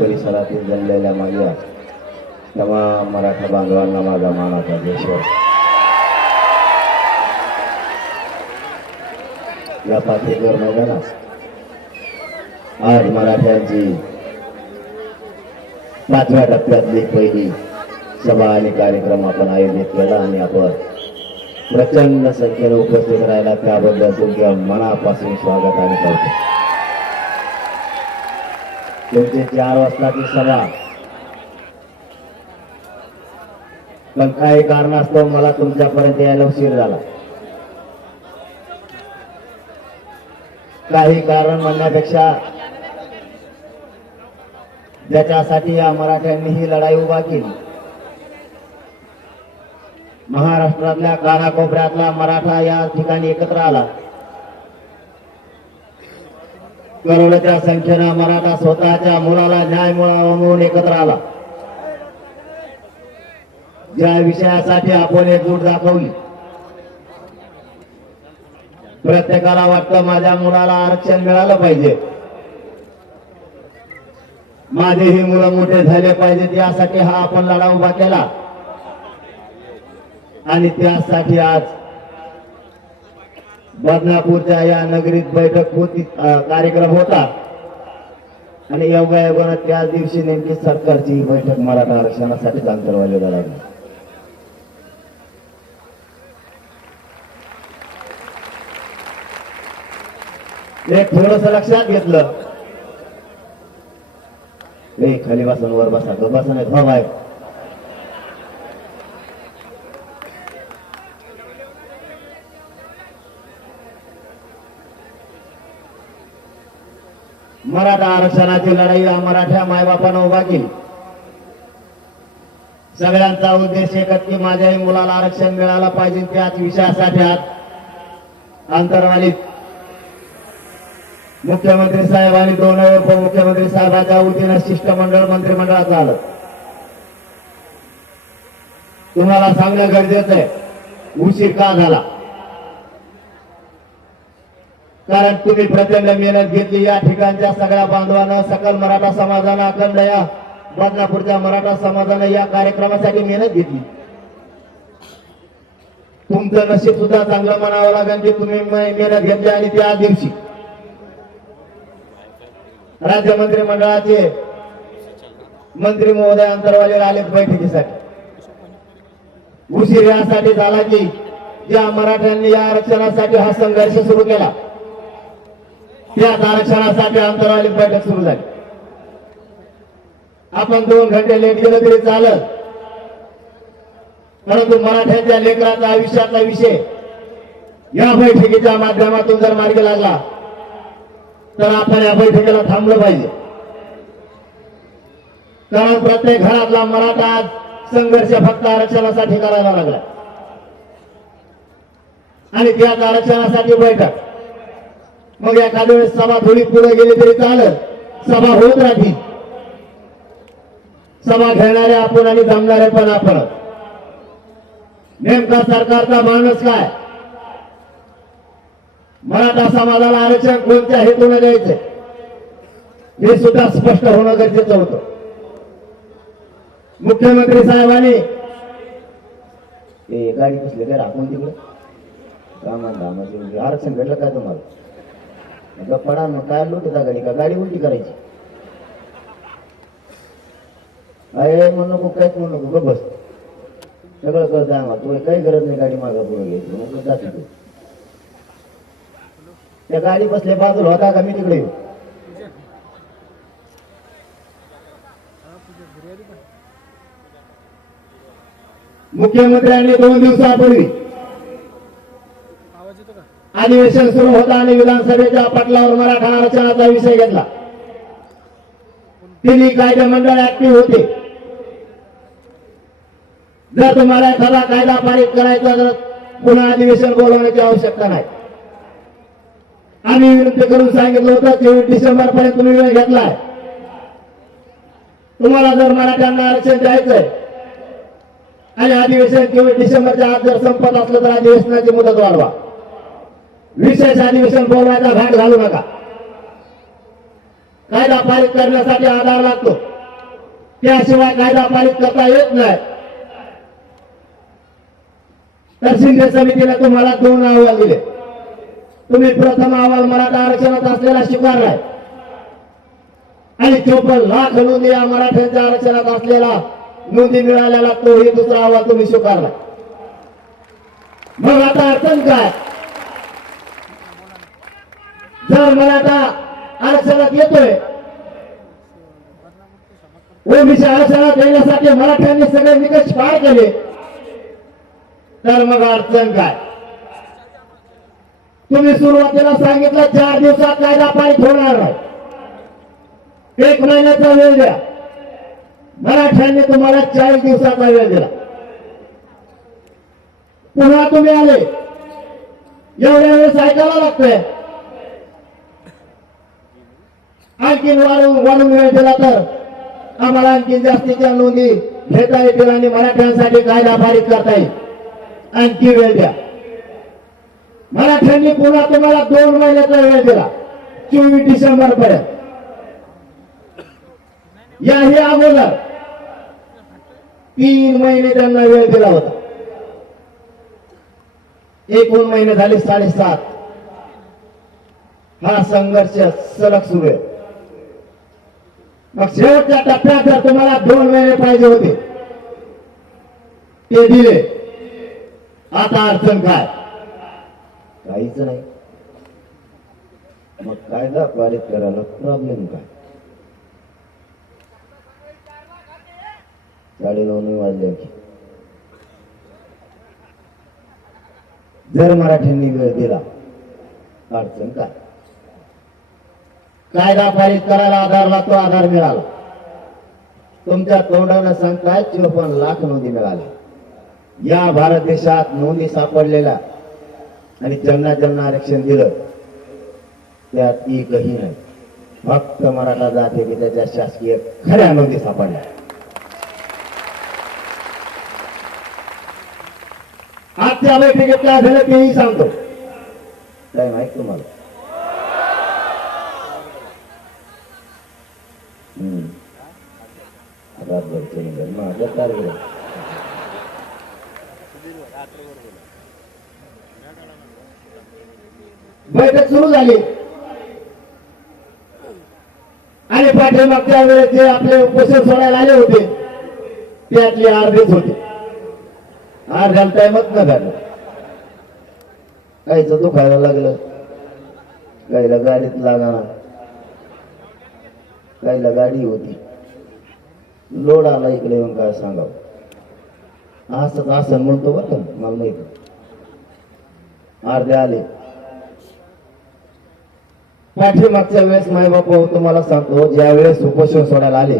परिसरातील जमलेल्या माझ्या तमाम मराठा बांधवांना माझा मानाचा देशवर या पाठीवर मैदानात आज मराठ्यांची पाचव्या टप्प्यातली पहिली सभा आणि कार्यक्रम आपण आयोजित केला आणि आपण प्रचंड संख्येने उपस्थित राहिला. त्याबद्दल तुमच्या मनापासून स्वागत आणि करतो त्यांची चार वाजताची सभा पण काही कारणास्तव मला तुमच्यापर्यंत यायला उशीर झाला. काही कारण म्हणण्यापेक्षा ज्याच्यासाठी या मराठ्यांनी ही लढाई उभा केली. महाराष्ट्रातल्या कानाकोपऱ्यातला मराठा या ठिकाणी एकत्र आला. करोडच्या संख्येनं मराठा स्वतःच्या मुलाला न्याय मिळावा म्हणून एकत्र आला. ज्या विषयासाठी आपण एकजूट दाखवली. प्रत्येकाला वाटतं माझ्या मुलाला आरक्षण मिळालं पाहिजे. माझे ही मुलं मोठे झाले पाहिजेत यासाठी हा आपण लढा उभा केला. आणि त्यासाठी आज बदनापूरच्या या नगरीत बैठक होती कार्यक्रम होता. आणि योगायोगानं त्याच दिवशी नेमकी सरकारची बैठक मराठा आरक्षणासाठी अंतरवायला लागली. एक थोडस लक्षात घेतलं. खाली बसून वर बसा तो बसा नाही मराठा आरक्षणाची लढाई या मराठ्या मायबापानं उभा केली. सगळ्यांचा उद्देश एकच की माझ्याही मुलाला आरक्षण मिळालं पाहिजे त्याच विषयासाठी आज अंतरवालीत. मुख्यमंत्री साहेब आणि दोन उपमुख्यमंत्री साहेबांच्या वतीनं शिष्टमंडळ मंत्रिमंडळाचं आलं. तुम्हाला सांगणं गरजेचं आहे. उशीर का झाला? कारण तुम्ही प्रचंड मेहनत घेतली या ठिकाणच्या सगळ्या बांधवांना सकल मराठा समाजानं अखंड या बदनापूरच्या मराठा समाजानं या कार्यक्रमासाठी मेहनत घेतली. तुमचं नशीब सुद्धा चांगलं म्हणावं लागेल की तुम्ही मेहनत घेतली आणि त्या दिवशी राज्य मंत्रिमंडळाचे मंत्री महोदय अंतरवाले आले बैठकीसाठी. उशीर यासाठी झाला की या मराठ्यांनी या आरक्षणासाठी हा संघर्ष सुरू केला. त्याच आरक्षणासाठी अंतरवाली बैठक सुरू झाली. आपण दोन घंटे लेट गेलो तरी चालत. परंतु मराठ्यांच्या लेकराचा आयुष्यातला विषय या बैठकीच्या माध्यमातून जर मार्गी लागला तर आपण या बैठकीला थांबलं पाहिजे. कारण प्रत्येक घरातला मराठा आज संघर्ष फक्त आरक्षणासाठी करायला लागला. आणि त्याच आरक्षणासाठी बैठक मग एखाद्या वेळेस सभा थोडी पुढे गेली तरी चालत सभा होत राहतील सभा घेणारे आपण आणि जमणारे पण आपण. नेमका सरकारचा माणूस काय? मराठा समाजाला आरक्षण कोणत्या हेतूने द्यायचे? हे सुद्धा स्पष्ट होणं गरजेचं होतं. मुख्यमंत्री साहेबांनी गाडी कसली काय? राखून तिकडे आरक्षण भेटलं काय तुम्हाला? म्हटलं पडा मग काय लोट त्या गाडी का गाडी उलटी करायची. अरे म्हणू नको काहीच म्हणू नको बस. सगळं कळत आम्हाला. तुला काही गरज नाही गाडी मागा पुढे घ्यायची. मग जाते तू त्या गाडी बसल्या बाजूला होता का? मी तिकडे येऊ. मुख्यमंत्र्यांनी दोन दिवसापूर्वी अधिवेशन सुरू होता आणि विधानसभेच्या पटलावर मराठा आरक्षणाचा विषय घेतला. तिन्ही कायदे मंडळ ऍक्टिव्ह होते. जर तुम्हाला एखादा कायदा पारित करायचा तर पुन्हा अधिवेशन बोलवण्याची आवश्यकता नाही. आम्ही विनंती करून सांगितलं होतं तेवीस डिसेंबर पर्यंत तुम्ही वेळ घेतलाय. तुम्हाला जर मराठ्यांना आरक्षण द्यायचंय आणि अधिवेशन केवळ डिसेंबरच्या आत जर संपत असलं तर अधिवेशनाची मुदत वाढवा. विशेष अधिवेशन बोलवायचा घाट घालू नका. कायदा पारित करण्यासाठी आधार लागतो. त्याशिवाय कायदा पारित करता येत नाही. तर शिंदे समितीला तुम्हाला दोन अहवाल दिले. तुम्ही प्रथम अहवाल मराठा आरक्षणात असलेला स्वीकारलाय. आणि चोपन्न लाख नोंदी या मराठ्यांच्या आरक्षणात असलेला नोंदी मिळालेला तोही दुसरा अहवाल तुम्ही स्वीकारला मग आता अडचण काय? जर मराठा आरक्षणात येतोय. ओबीसी आरक्षणात येण्यासाठी मराठ्यांनी सगळे निकष पार केले. तर मग अडचण काय? तुम्ही सुरुवातीला सांगितलं चार दिवसात कायदा पारित होणार नाही. एक महिन्याचा वेळ द्या. मराठ्यांनी तुम्हाला चाळीस दिवसाचा वेळ दिला. पुन्हा तुम्ही आले. एवढ्या वेळेस ऐकायला लागतंय. आणखीन वाढवून वाढून वेळ दिला तर आम्हाला आणखी जास्तीच्या नोंदी घेता येतील आणि मराठ्यांसाठी कायदा पारित करता येईल. आणखी वेळ द्या. मराठ्यांनी पुन्हा तुम्हाला दोन महिन्याचा वेळ दिला. चोवीस डिसेंबर पर्यंत याही अगोदर तीन महिने त्यांना वेळ दिला होता. एकूण महिने झाले साडेसात. हा संघर्ष सलग सुरू आहे. मग शेवटच्या टप्प्यात जर तुम्हाला दोन महिने पाहिजे होते ते दिले. आता अडचण काय? काहीच नाही. मग कायदा पारित करायला प्रॉब्लेम काय? साडेनऊ नाही वाजले की. जर मराठ्यांनी वेळ दिला अडचण काय? कायदा पारित करायला आधार लागतो आधार मिळाला. तुमच्या तोंडानं सांगताय चोपन्न लाख नोंदी मिळाल्या. या भारत देशात नोंदी सापडलेल्या आणि ज्यांना ज्यांना आरक्षण दिलं त्यात एकही नाही. फक्त मराठा जाते की त्याच्या शासकीय खऱ्या नोंदी सापडल्या. आजच्या बैठकीत काय झालं तेही सांगतो. काय माहीत तुम्हाला? रातभर चेंबर. माझं कार्यक्रम बैठक सुरू झाली. आणि पाठीमागच्या वेळेस जे आपले उपोषण सोडायला आले होते त्यातले अर्धेच होते. अर्ध्याला टाइमच न झालं काहीच दुखायला लागलं. काहीला गाडीत लागणार काहीला गाडी होती. लोड आला इकडे येऊन काय सांगावं? असं असं म्हणतो बरं का? मला माहिती अर्धे आले. पाठीमागच्या वेळेस माय बापा तुम्हाला सांगतो ज्या वेळेस उपोषण सोडायला आले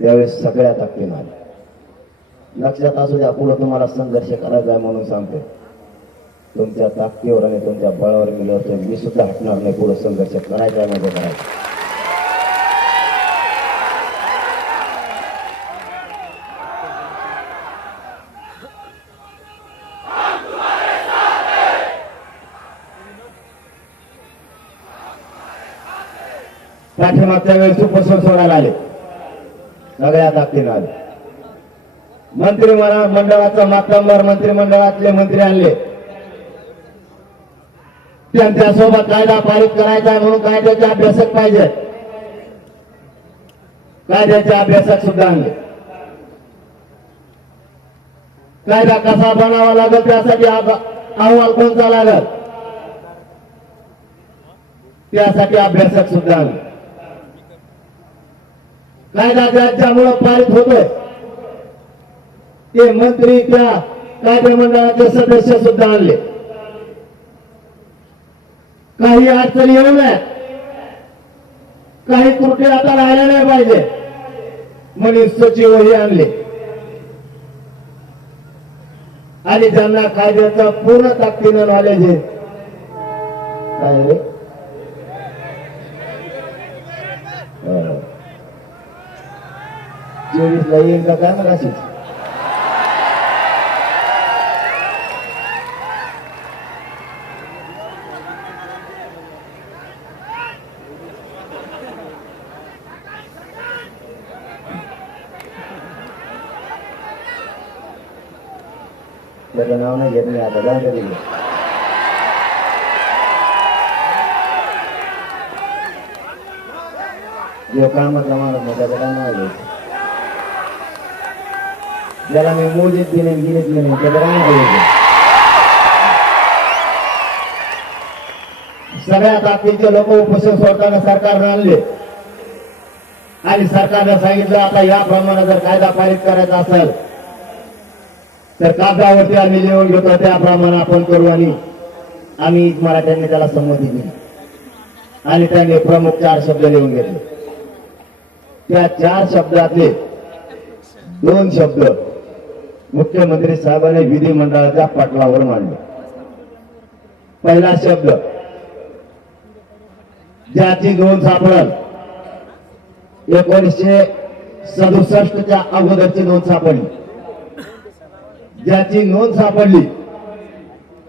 त्यावेळेस सगळ्या ताकदीनं आले. लक्षात असू द्या पुढं तुम्हाला संघर्ष करायचा आहे म्हणून सांगतो तुमच्या ताकदीवर आणि तुमच्या बळावर गेल्यावर तर मी सुद्धा हटणार नाही पुढे संघर्ष करायचा आहे म्हणजे करायचा पाठीमागच्या वेळेस उपोषण सोडायला आले. सगळ्या ताकदीनं आले. मंत्री म्हणा मंडळाचा मातंबर मंत्रिमंडळातले मंत्री आणले. त्यांच्यासोबत कायदा पारित करायचा आहे म्हणून कायद्याचे अभ्यासक पाहिजे. कायद्याचे अभ्यासक सुद्धा आणले. कायदा कसा बनावा लागेल त्यासाठी अहवाल कोणता लागल? त्यासाठी अभ्यासक सुद्धा आणले. कायदा ज्याच्यामुळे पारित होतोय ते मंत्री त्या कायदेमंडळाचे सदस्य सुद्धा आणले. काही अडचणी येऊ नये. काही त्रुटी आता राहिल्या नाही पाहिजे. म्हणून सचिवही आणले. आणि ज्यांना कायद्याचं पूर्ण ताकदीनं नॉलेज आहे काय Jurus lain kata terima kasih. Jangan awak jadi ni apa dah jadi. Jauhkan matlamat, mudahkan matlamat. ज्याला मी मोजीत बी नाही गिनीत नाही त्याला काय सगळ्या ताकदीचे लोक उपोषण सोडताना सरकारनं आणले आणि सरकारनं सांगितलं आता याप्रमाणे जर कायदा पारित करायचा असेल तर कागदावरती आम्ही लिहून घेतो त्याप्रमाणे आपण करू आणि आम्ही मराठ्यांनी त्याला संमती दिली आणि त्यांनी प्रमुख चार शब्द लिहून घेतले त्या चार शब्दातले दोन शब्द मुख्यमंत्री साहेबांनी विधिमंडळाच्या पाटलावर मांडले. पहिला शब्द ज्याची नोंद सापडल. एकोणीसशे सदुसष्टच्या अगोदरची नोंद सापडली. ज्याची नोंद सापडली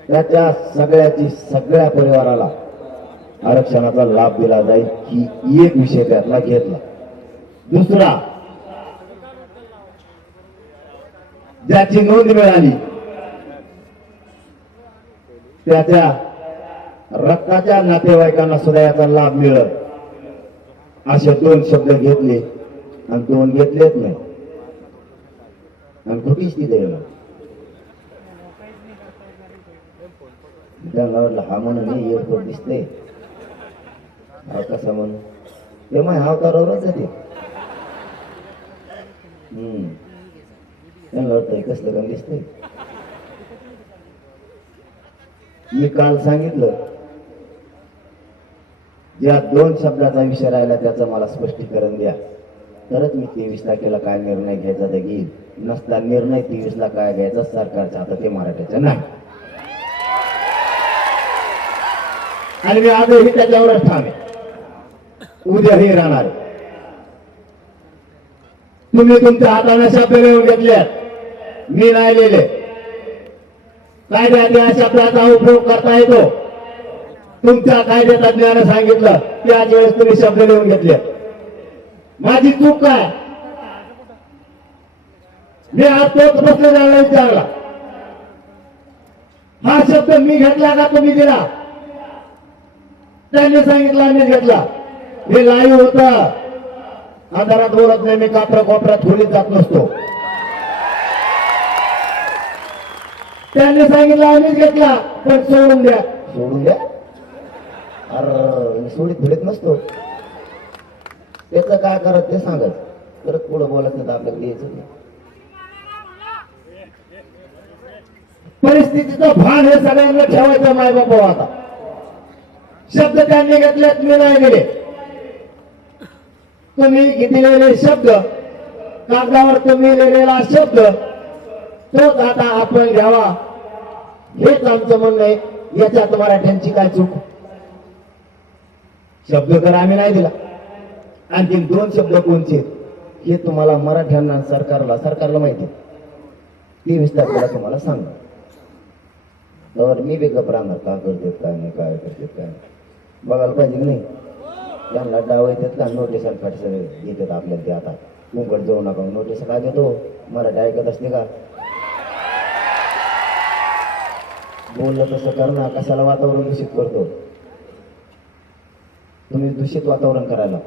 त्याच्या सगळ्याची सगळ्या परिवाराला आरक्षणाचा लाभ दिला जाईल ही एक विषय त्यातला घेतला. दुसरा ज्याची नोंद मिळाली त्याच्या रक्ताच्या नातेवाईकांना सुद्धा याचा लाभ मिळत असे दोन शब्द घेतले आणि दोन घेतलेच नाही. आणि कुठेच ती द्यायला हा म्हणून नाही एअरपोर्ट दिसते हा कसा म्हणून ते माय हा करावरच आहे ते. हम्म. त्यांना वाटतंय कसलं काम दिसतंय. मी काल सांगितलं ज्या दोन शब्दाचा विषय राहिला त्याचं मला स्पष्टीकरण द्या. तरच मी तेवीस तारखेला काय निर्णय घ्यायचा ते घेईल. नसता निर्णय तेवीस ला काय घ्यायचा सरकारचा आता ते मराठ्याचं नाही. आणि मी आजही त्याच्यावरच ठाम उद्याही राहणार तुम्ही तुमच्या हाताने शब्द लिहून घेतल्यात. मी नाही लिहिले कायद्यात या शब्दाचा उपयोग करता येतो. तुमच्या कायद्या तज्ञाने सांगितलं की आज वेळेस तुम्ही शब्द लिहून घेतले. माझी चूक काय? मी आज तोच प्रश्न त्यांना विचारला हा शब्द मी घेतला का तुम्ही दिला? त्यांनी सांगितलं आम्ही घेतला. हे लाईव्ह होत. अंधारात बोलत नाही मी कापरा कोपऱ्यात खोलीत जात नसतो. त्यांनी सांगितलं आम्हीच घेतला पण सोडून द्या. सोडून द्या? अरे सोडीत फिरत नसतो. त्याचं काय करत ते सांगत परत पुढं बोलत नाही आपल्याकडे यायचं नाही. परिस्थितीचं भान हे सगळ्यांना ठेवायचं माय बाबा आता. शब्द त्यांनी घेतलेत मी नाही गेले तुम्ही घेतलेले शब्द? कागदावर तुम्ही लिहिलेला शब्द तोच आता आपण घ्यावा. हेच आमचं म्हणणं आहे. याच्यात मराठ्यांची काय चूक? शब्द तर आम्ही नाही दिला. आणखी दोन शब्द कोणचे? हे तुम्हाला मराठ्यांना सरकारला सरकारला माहिती ते विस्तार तुम्हाला सांग तर मी बी राहणार. का करतेत काय नाही काय करतात काय नाही. बघायला पाहिजे की नाही? त्यांना डाव येतात का? नोटीस फाटस येतात आपल्याला ते आता. मुंबईत जाऊ नका. नोटीस काय देतो? मराठी ऐकत असते का? बोललं तसं कर ना कशाला वातावरण दूषित करतो? तुम्ही दूषित वातावरण करायला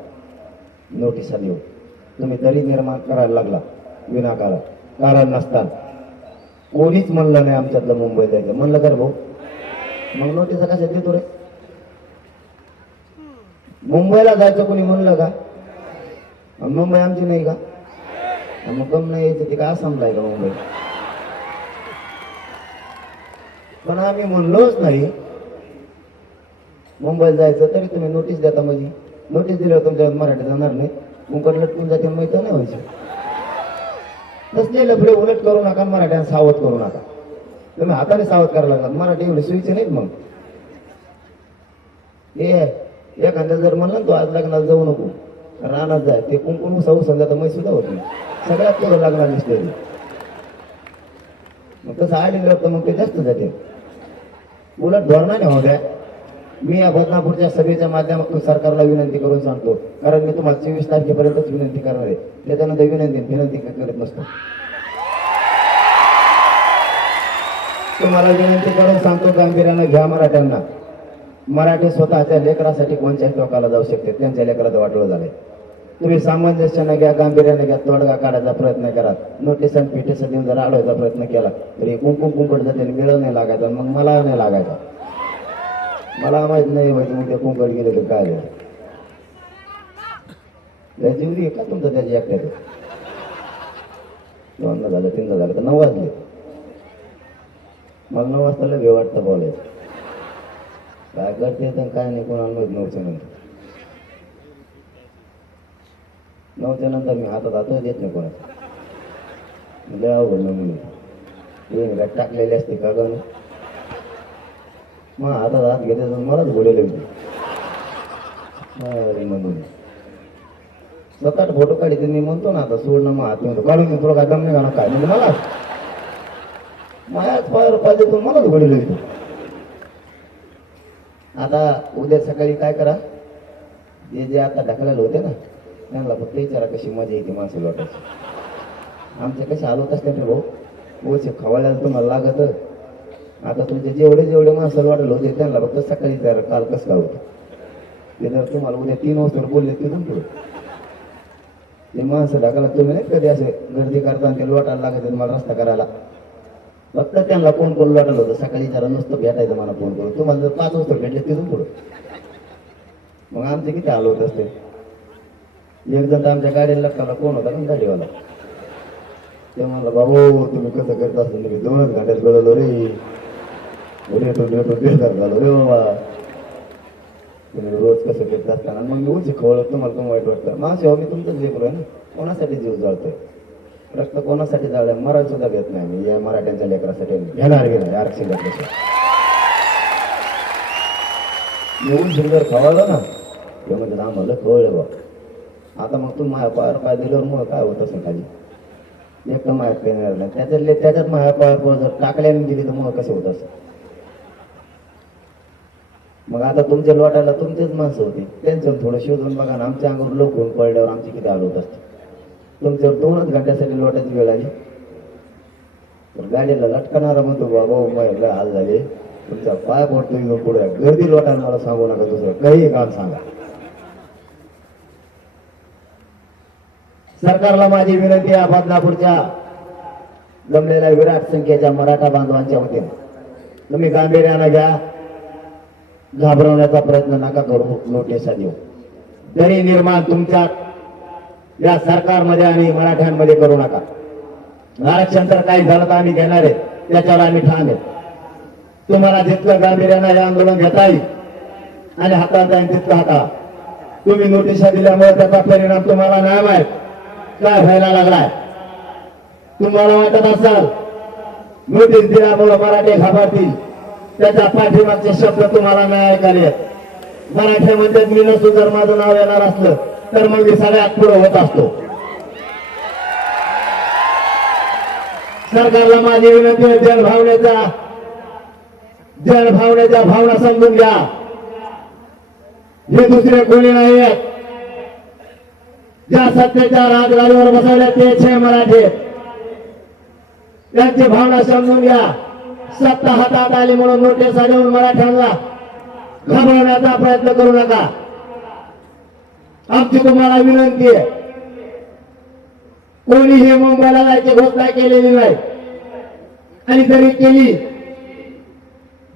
नोटिसा देऊ. तुम्ही दरी निर्माण करायला लागला विनाकारण. कारण नसताना. कोणीच म्हणलं नाही आमच्यातलं मुंबई जायचं. म्हणलं कर भाऊ. मग नोटिसा कशा देतो रे? मुंबईला जायचं कोणी म्हणलं का? मुंबई आमची नाही का? मग कम नाही यायचं ते का समजाय का मुंबई? पण आम्ही म्हणलोच नाही. मुंबईला जायचं तरी तुम्ही नोटीस देता म्हणजे. नोटीस दिल्यावर तुमच्या मराठी जाणार नाही. मुंबईला लटकून जाते माहिती नाही व्हायचं. तसले लफडे उलट करू नका मराठ्यांना सावध करू नका. तुम्ही हाताने सावध करायला लागला मराठी एवढे सोयीचे नाहीत मग. हे एखाद्या जर म्हणलं ना तू आज लग्नाला जाऊ नको. रानात जाय. ते कुंकुम साऊ समजा तर सुद्धा होत नाही. सगळ्यात तेवढं लग्नाला दिसलेली मग तसं आलेलं तर मग ते जास्त जाते. उलट धोरणाने होत्या मी या बदनापूरच्या सभेच्या माध्यमातून सरकारला विनंती करून सांगतो. कारण मी तुम्हाला चोवीस तारखेपर्यंतच विनंती करणार आहे. त्याच्यानंतर विनंती विनंती करत नसतो तुम्हाला विनंती करून सांगतो गांभीर्यानं घ्या मराठ्यांना. मराठी स्वतःच्या लेकरासाठी कोणत्याही टोकाला जाऊ शकते. त्यांच्या लेकराचं वाटलं झालंय. तुम्ही सामंजस्यानं घ्या गांभीर्यानं घ्या तोडगा काढायचा प्रयत्न करा. नोटीस आणि पिटीस देऊन जर अडवायचा प्रयत्न केला तरी कुंकुम कुंकट जाते मिळ नाही लागायचा मग मला नाही लागायचा. मला माहीत नाही माहिती मग ते कुंकट गेले तर काय जीवली का तुमचं त्याची एकट्याचं? दोनदा झालं तीनदा झालं तर नऊ वाजले. मला नऊ वाजता लगे वाटतं बोलायचं काय करते तर काय नाही कोणाला माहीत नव्हतं नंतर नऊच्या नंतर मी हातात हातच देत नाही कोणाचा लय अवघड म्हणून तुम्ही काय टाकलेली असते का गं मग हातात हात घेते तर मलाच गोडे लागते अरे म्हणून स्वतः फोटो काढते मी म्हणतो ना आता सोडणं मग हात म्हणतो काढून मी तुला काय दम नाही काय म्हणजे मला? माझ्याच पायावर पाहिजे तर मलाच गोडे लागते आता उद्या सकाळी काय करा? जे जे आता ढकलायला होते ना त्यांना फक्त विचारा कशी मजा येते माणसं लोटायची आमचे कसे आलो असते ना भाऊ. ओचे खवायला तुम्हाला लागत. आता तुमचे जेवढे जेवढे माणसं वाटले होते त्यांना फक्त सकाळी विचारा काल कसं काय होतं. ते जर तुम्हाला उद्या तीन वाजता बोलले ते जमतो. ते माणसं ढकायला तुम्ही नाही कधी असे गर्दी करताना ते लोटायला लागत मला रस्ता करायला. फक्त त्यांना फोन करून वाटलं होतं सकाळी जरा नुसतं भेटायचं मला फोन करून. तुम्हाला जर पाच वाजता भेटले तिथून पुढं मग आमचे किती आलो होत असते एकदा तर आमच्या गाडीला लक्काला कोण होता ना गाडीवाला. ते म्हणला बाबू तुम्ही कसं करत असेल मी दोनच घंट्यात गळलो रे. रेटून रेटून बेजार झालो रे बाबा. तुम्ही रोज कसं करत असताना मग मी उची खवळ तुम्हाला पण वाईट वाटतं. माझ्या हो, मी तुमचं लेकरू आहे ना. कोणासाठी जीव जाळतोय? प्रश्न कोणासाठी जाळलं? मरण सुद्धा घेत नाही मी. या मराठ्यांच्या लेकरासाठी घेणार घेणार. आरक्षण घेतल्याशिवाय येऊन सुंदर खवळलं ना ते म्हणजे आम्हाला कळलं बाबा आता मग तू महापावर पाय दिल्यावर मग काय होत असेल खाली? एक तर नाही. त्याच्यातले त्याच्यात महापावर जर टाकल्याने दिली तर मग कसं होत असेल? मग आता तुमच्या लोटायला तुमचेच माणसं होती. त्यांचं थोडं शोधून बघा ना. आमच्या अंगावर लोक होऊन पडल्यावर आमची किती आलो होत असते. तुमच्यावर दोनच घंट्यासाठी लोटायची वेळ आली. तर गाडीला लटकणारा म्हणतो बाबा हाल झाले. तुमचा पाय पडतो इथून पुढे. गर्दी लोटायला मला सांगू नका दुसरं. काही काम सांगा. सरकारला माझी विनंती आहे बदलापूरच्या जमलेल्या विराट संख्येच्या मराठा बांधवांच्या वतीने. तुम्ही गांभीर्यानं घ्या. घाबरवण्याचा प्रयत्न नका करू नोटिसा देऊ. तरी निर्माण तुमच्या या सरकारमध्ये आणि मराठ्यांमध्ये करू नका. आरक्षण तर काही झालं तर आम्ही घेणार आहे त्याच्यावर आम्ही ठाण आहे. तुम्हाला जितकं गांभीर्यानं हे आंदोलन घेता येईल आणि हातात जाईल तितकं हाता तुम्ही नोटिसा दिल्यामुळे त्याचा परिणाम तुम्हाला नाही माहीत काय व्हायला लागलाय? तुम्हाला वाटत असाल नोटीस दिल्यामुळे मराठी घाबरतील. त्याच्या पाठीमागचे शब्द तुम्हाला नाही ऐकायला येत. म्हणतात मी नसू जर माझं नाव येणार असलं तर मग मी सगळ्यात पुढे होत असतो. सरकारला माझी विनंती आहे जनभावनेचा जनभावनेच्या भावना समजून घ्या. हे दुसरे कोणी नाही आहेत ज्या सत्तेच्या राजगाडीवर बसवल्या ते छे मराठी. त्यांची भावना समजून घ्या. सत्ता हातात आली म्हणून नोटीसा देऊन मराठ्यांना घाबरवण्याचा प्रयत्न करू नका. आमची तुम्हाला विनंती आहे. कोणीही मुंबईला जायची घोषणा केलेली नाही. आणि जरी केली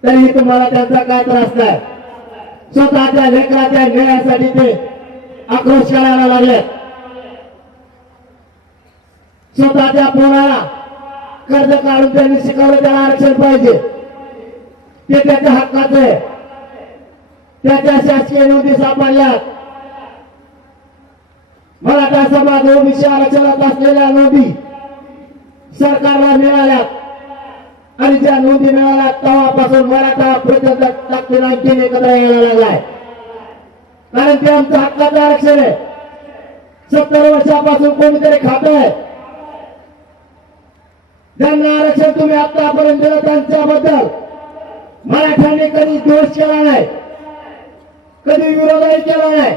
तरी तुम्हाला त्यांचा काय त्रास नाही. स्वतःच्या लेकराच्या न्यायासाठी ते आक्रोश करायला लागले स्वतःच्या पोराला कर्ज काढून त्यांनी शिकवलं त्याला आरक्षण पाहिजे. ते त्याच्या हक्काचं आहे. त्याच्या शासकीय नोंदी सापडल्यात. मराठा समाज ओबीसी आरक्षणात असलेल्या नोंदी सरकारला मिळाल्यात. आणि ज्या नोंदी मिळाल्या तेव्हापासून मराठा प्रजासत्ताक आणखीन एकत्र यायला लागलाय. कारण ते आमचं हक्काचं आरक्षण आहे. सत्तर वर्षापासून कोणीतरी खात आहे. ज्यांना आरक्षण तुम्ही आतापर्यंत दिलं त्यांच्याबद्दल. मराठ्यांनी कधी दोष केला नाही. कधी विरोधही केला नाही.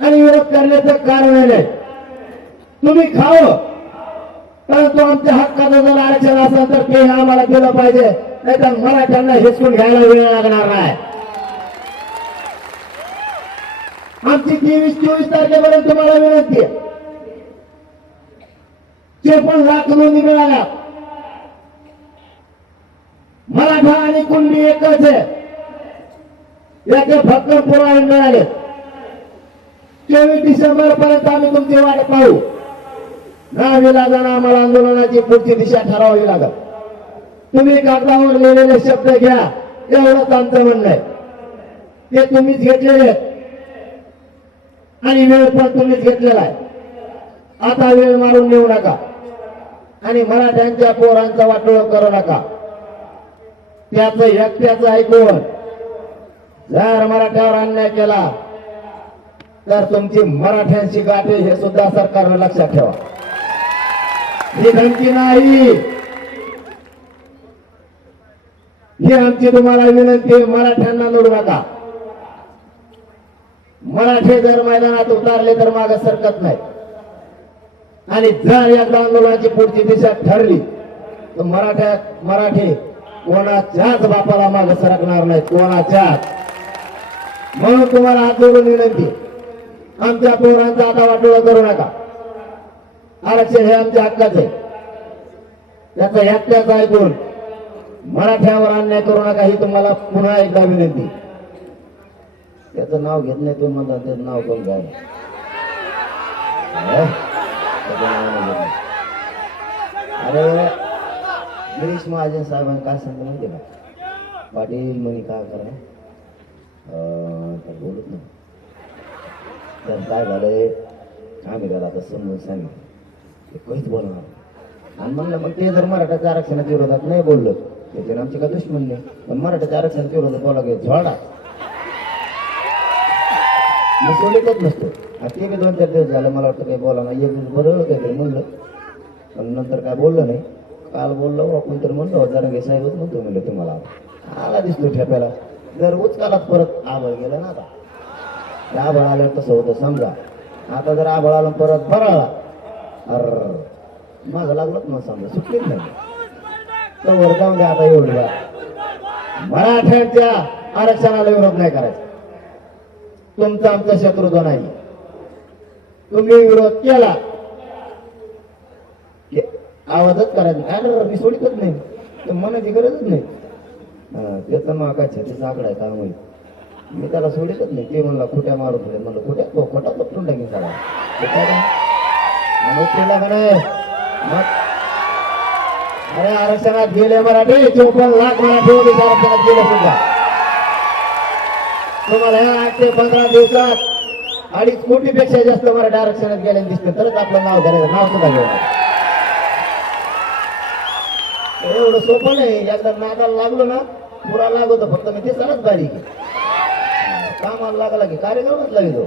आणि विरोध करण्याचं कारण नाही. तुम्ही खाव परंतु आमच्या हक्काचं जर आरक्षण असेल तर ते आम्हाला दिलं पाहिजे. नाही तर मराठ्यांना हिसकून घ्यायला वेळ लागणार नाही. आमची तेवीस चोवीस तारखेपर्यंत तुम्हाला विनंती आहे. चोपन्न लाख नोंदी मिळाल्या मराठा आणि कुणबी एकच आहे. याचे फक्त पुरावे मिळाले. चोवीस डिसेंबर पर्यंत आम्ही तुमची वाट पाहू. नावी लागणार आम्हाला आंदोलनाची पुढची दिशा ठरवावी लागत तुम्ही कागदावर लिहिलेले शब्द घ्या. एवढंच आमचं म्हणणं आहे. ते तुम्हीच घेतलेले आणि वेळ पण तुम्हीच घेतलेला आहे. आता वेळ मारून नेऊ नका. आणि मराठ्यांच्या पोरांचा वाटोळ करू नका. त्याचं एकट्याचं ऐकून जर मराठ्यावर अन्याय केला तर तुमची मराठ्यांची गाठी हे सुद्धा सरकारनं लक्षात ठेवा. ही धमकी नाही. ही आमची तुम्हाला विनंती मराठ्यांना लढू नका. मराठे जर मैदानात उतारले तर माग सरकत नाही. आणि जर एकदा आंदोलनाची पुढची दिशा ठरली तर मराठ्या मराठी कोणाच्याच बापाला मागे सरकणार नाही कोणाच्याच. म्हणून तुम्हाला हात जोडून विनंती आमच्या पोरांचा आता वाटोळा करू नका. आरक्षण हे आमच्या हक्काचं आहे. त्याचा एकट्याच ऐकून मराठ्यावर अन्याय करू नका ही तुम्हाला पुन्हा एकदा विनंती. त्याचं नाव घेत नाही तुम्ही म्हणता त्याचं नाव कोण घ्या अरे गिरीश महाजन साहेबांनी काय सांगितलं माहिती का पाटील म्हणे काय करा? तर बोलत ना तर काय झालंय? आम्ही त्याला आता समजून सांगितलं. ते काहीच बोलणार आणि म्हणलं मग ते जर मराठाच्या आरक्षणाच्या विरोधात नाही बोललो त्याच्याने आमची का दुश्मन नाही. पण मराठाच्या आरक्षणाच्या विरोधात बोला गे झोडा. मी सोडतच नसतो. आता ते दोन चार दिवस झालं मला वाटतं काही बोला नाही. एक दिवस बरं काहीतरी म्हणलं. पण नंतर काय बोललं नाही. काल बोललो बा, तर म्हणलं जरा घे साहेबच म्हणतो म्हणलं तुम्हाला. आला दिसतो ठेप्याला. जर उचकाला परत. आबळ गेला ना आता. आबळ आल्यावर तसं होतं समजा. आता जर आबळ आलं परत बराळा अर मागं लागलंच ना समजा. सुटलीच नाही. तर वर जाऊन द्या आता एवढ्या मराठ्यांच्या आरक्षणाला विरोध नाही करायचा. तुमचा आमचा शत्रुत्व नाही. तुम्ही विरोध केला. आवाजच करायचा काय मी सोडितच नाही. तर मनाची गरजच नाही. हा, त्याचं नाव छत्तीस आकडा आहे त्यामुळे मी त्याला सोडितच नाही. ते म्हणला खोट्या मारून ठेवले. म्हणलं खोट्या? तो खोटा पकडून टाकेन त्याला. ते का नाही? अरे आरक्षणात गेले मराठी. चोपन्न लाख मराठी आरक्षणात गेले सुद्धा तुम्हाला ह्या आठ ते पंधरा दिवसात अडीच कोटीपेक्षा जास्त मराठी आरक्षणात गेल्याने दिसतं तरच आपलं नाव धरायचं. नाव सुद्धा घेऊन एवढं सोपं नाही. एकदा नादाला लागलो ना पुरा लागतो फक्त मी ते सरच बारीक कामाला लागला की कार्यक्रमच लागतो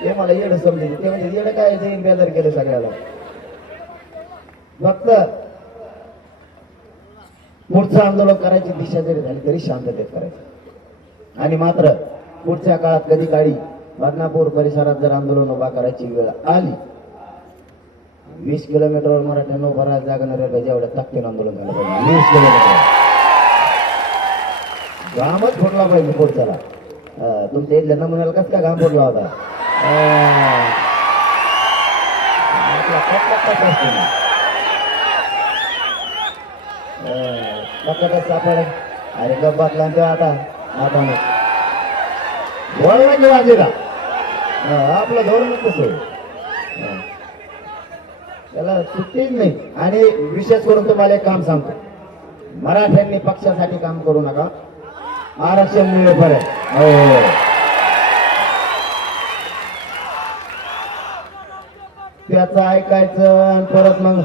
ते मला येडं समजे ते म्हणजे येडं काय ते बेदर केलं सगळ्याला. फक्त पुढचं आंदोलन करायची दिशा जरी झाली तरी शांततेत करायचं. आणि मात्र पुढच्या काळात कधी काळी बदनापूर परिसरात जर आंदोलन उभा करायची वेळ आली वीस किलोमीटरवर मराठ्यांना उभा राहायला जागा नाही पाहिजे एवढ्या ताकदीनं आंदोलन झालं पाहिजे. वीस किलोमीटर. घामच फुटला पाहिजे पुढच्याला. तुमच्या इथल्या नमुन्याला कस काय घाम फुटला होता? सापड अरे गप बसला ना तो आता. आता नाही बोलवा की? वाजेला आपलं धोरणच कसं आहे. त्याला सुट्टीच नाही. आणि विशेष करून तुम्हाला एक काम सांगतो. मराठ्यांनी पक्षासाठी काम करू नका. आरक्षण मिळेपर्यंत हो. त्याचं ऐकायचं आणि परत मग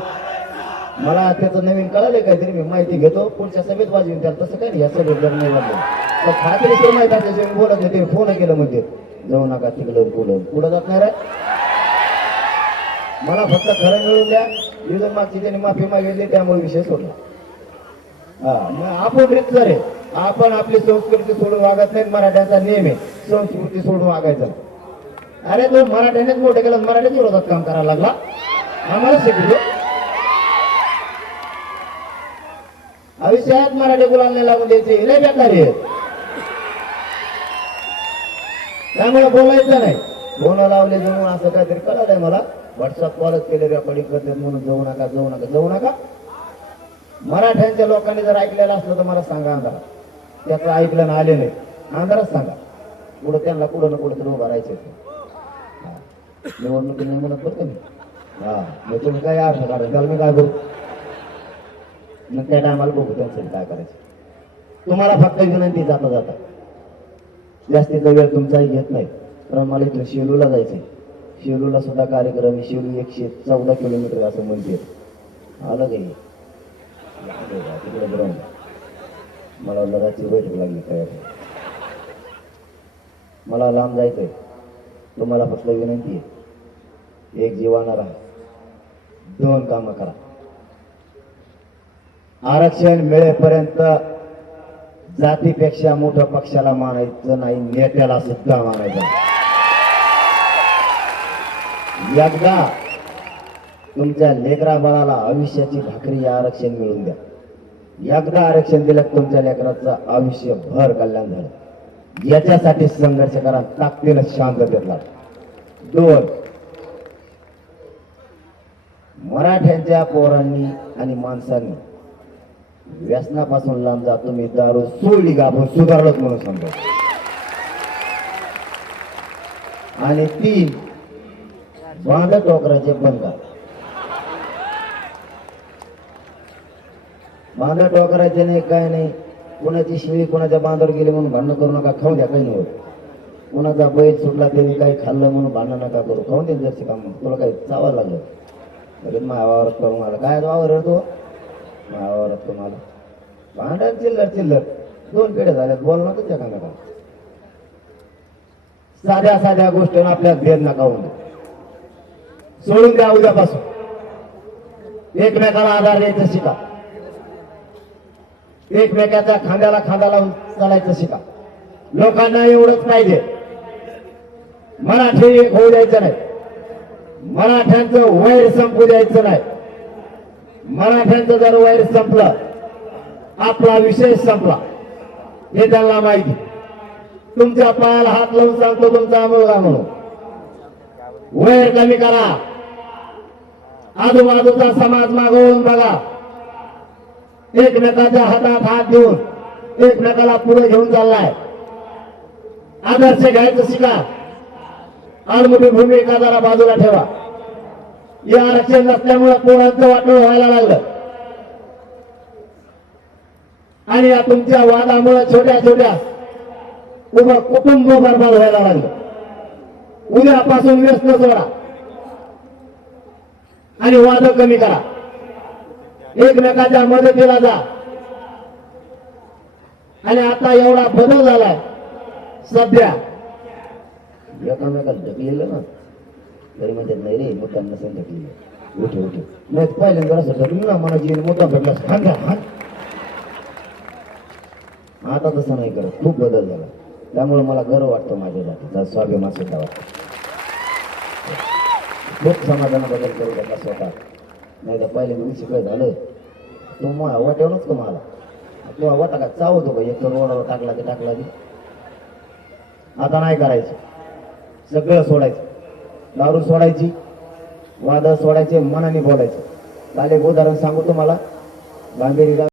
मला त्याचं नवीन कळालं काहीतरी मी माहिती घेतो. पुढच्या सभेत वाजवीन त्याला. तसं काही नाही या सभेत जर नाही वाजवलं तर खात्रीशीर माहिती आहे मी बोलत होते फोन केलं म्हणजे जाऊ नका तिकडं बोलून पुढं जात नाही रे. मला फक्त खरं मिळून द्या. इथं मागची त्यांनी माफी मागितली त्यामुळे विषय सोडला. हा मग आपण रित आहे आपण आपली संस्कृती सोडून वागत नाही मराठ्याचा नियम आहे. संस्कृती सोडून वागायचा. अरे तो मराठ्यानेच मोठे केलं मराठ्याच विरोधात काम करायला लागला. आम्हाला शिकलो आयुष्यात मराठी गुलामने लागून द्यायचे. लय बेकार आहे. त्यामुळे बोलायचं नाही. बोला लावले जणू असं काहीतरी कळलं आहे मला व्हॉट्सअप कॉलच केले रेकॉर्डिंग करते म्हणून जाऊ नका जाऊ नका जाऊ नका. मराठ्यांच्या लोकांनी जर ऐकलेलं असलं तर मला सांगा अंधारा त्याचं ऐकलं ना आले नाही. अंधाराच सांगा. पुढं त्यांना कुठं ना कुठं तरी उभं राहायचं निवडणुकी नाही म्हणत होते मी? हा. मग तुम्ही काय अर्थ काढा त्याला मी काय करू मग त्या टायमाला बघू त्यांचं काय करायचं. तुम्हाला फक्त विनंती जाता जाता. जास्तीचा वेळ तुमचाही घेत नाही. कारण मला इथं शेलूला जायचंय. शेलूला सुद्धा कार्यक्रम आहे. शेलू एकशे चौदा किलोमीटर असं म्हणते आलं काही तिकडे बरं मला जराची बैठक लागली काय? मला लांब जायचंय. तुम्हाला फक्त विनंती आहे. एक जीवाना राहा. दोन कामं करा. आरक्षण मिळेपर्यंत जातीपेक्षा मोठं पक्षाला मानायचं नाही नेत्याला सुद्धा मानायचं एकदा तुमच्या लेकरा बाळाला आयुष्याची भाकरी आरक्षण मिळून द्या. एकदा आरक्षण दिलं तुमच्या लेकराचं आयुष्य भर कल्याण झालं. याच्यासाठी संघर्ष करा ताकदीनं शांत घेतला दोन मराठ्यांच्या पोरांनी आणि माणसांनी व्यसनापासून लांब जा तुम्ही दारू सोडली का? आपण सुधारलोच म्हणून समजा आणि तीन बांध टोकराचे बंद बांधा टोकराचे नाही काय नाही. कुणाची शिळी कुणाच्या बांधावर गेली म्हणून भांडण करू नका खाऊ द्या काही नाही होत. कुणाचा बैल सुटला त्यांनी काही खाल्लं म्हणून भांडण नका करू. खाऊन दे जर्सी काम. तुला काही चावायला लागलं. तरी माझ्या वावर करून आला. काय वावर येतो तो? माझ्या तुम्हाला. करून भांडण चिल्लर चिल्लर. दोन पिढ्या झाल्यात बोल नको त्या का साध्या साध्या गोष्टी आपल्या भेद नका होऊन दे. सोडून द्या उद्यापासून. एकमेकाला आधार द्यायचं शिका. एकमेकाच्या खांद्याला खांद्याला चालायचं शिका. लोकांना एवढंच पाहिजे. मराठी एक होऊ द्यायचं नाही. मराठ्यांचं वैर संपू द्यायचं नाही. मराठ्यांचं जर वैर संपलं आपला विषय संपला. हे त्यांना माहिती. तुमच्या पायाला हात लावून सांगतो तुमचा मुलगा म्हणून वैर कमी करा. आजूबाजूचा समाज मागवून बघा. एकमेकाच्या हातात हात देऊन एकमेकाला पुढे घेऊन चाललाय. आदर्श घ्यायचं शिका. आडमुठी भूमिका जरा बाजूला ठेवा. हे आरक्षण नसल्यामुळे कोणाचं वाटोळ व्हायला लागलं. आणि या तुमच्या वादामुळे छोट्या छोट्या उभं कुटुंब बरबाद व्हायला लागलं. उद्यापासून व्यस्त सोडा. आणि वाद कमी करा. एकमेकाच्या मदतीला जा. आणि आता एवढा बदल झालाय. सध्या. एकामेकाला ढकलेलं ना तरी म्हणतात नाही रे मोठा नसेल ढकलेलं उठे उठे. नाही पहिल्यांदा असं ढकलून ना मला जीवन मोठा भेटला हान घ्या आता तसं नाही करत. खूप बदल झाला. त्यामुळे मला गर्व वाटतो माझ्या जातीचा स्वाभिमान सुद्धा वाटतो. खूप समाधान बदल करू शकला स्वतः. नाही तर पहिले मी शिकत झालं. तो मग वाटेवरच का मला. किंवा वाटा का चावतो का एक तर रोडावर टाकला ते टाकला ते. आता नाही करायचं. सगळं सोडायचं. दारू सोडायची वादळ सोडायचे मनाने बोलायचे. काल एक उदाहरण सांगू तुम्हाला. गांभीर्य